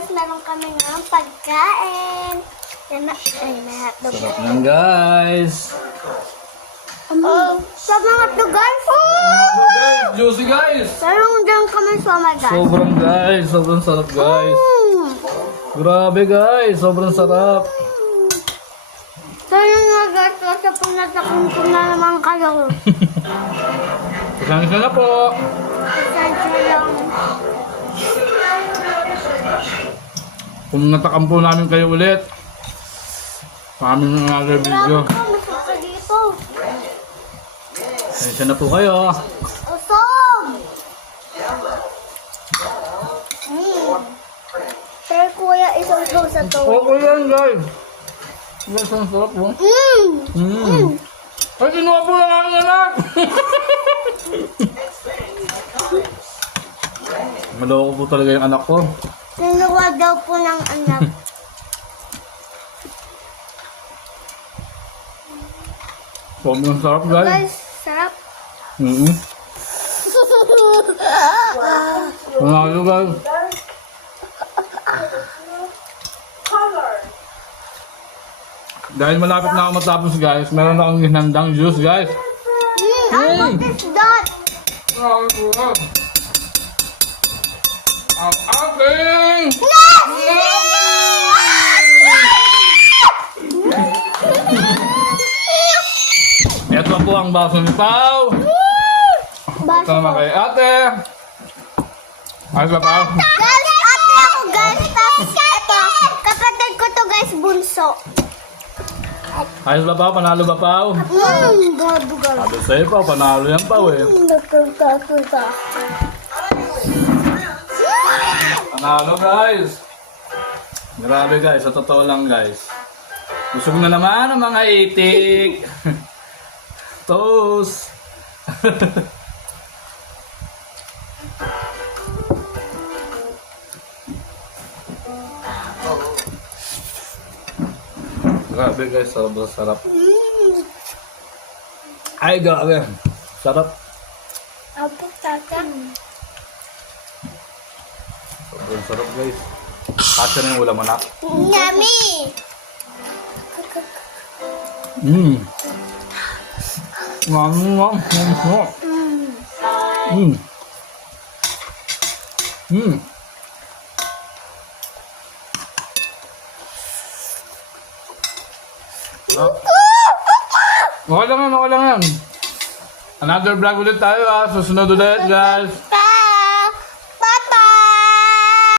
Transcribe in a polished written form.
guys, meron kami ng pagkain. Yan na, ay, may hotdog. Sarap lang guys. Sa mga to guys. Guys, juicy guys. Meron dyan kami sa mga guys. Sobrang guys, sobrang sarap guys. Grabe guys, sobrang sarap. So yun nga guys, kasi pinatakon ko na naman kayo. Pasensya na po. Pasensya lang. Kung natakam po namin kayo ulit. Maraming another video. Grabe ka, masarap ka dito. Pasensya na po kayo. Usog! Pero kuya, isang sa to. Okay yan guys. Guys, ang sarap po. Ay, kinuha po ng aking anak. Maloko po talaga yung anak ko. Kinuha daw po ng anak. Sobrang sarap guys. Guys, sarap. Panalo guys. Dahil malapit na ako matapos guys, meron akong hinandang juice guys. What is that? Ang aking! Ito po ang baso ni Pao. Ito Baso. naman kay ate. Ayos ba Pao? Guys, ate ako guys. Tapos ito, kapatid ko to guys, bunso. Ayos ba Pao? Panalo ba Pao? Gado guys. Sabi sa'yo Pao, panalo yan Pao eh. Nagkagkagkagka. Panalo guys. Grabe guys, sa totoo lang guys. Busog na naman ang mga itik. Toast. Grabe guys, sobrang sarap. Ay, grabe. Sarap. Apo, tata. Sobrang sarap guys. Kasya na yung ulam mo na. Yummy! Okay lang yan, okay lang yan. Another vlog ulit tayo ha. Susunod ulit guys.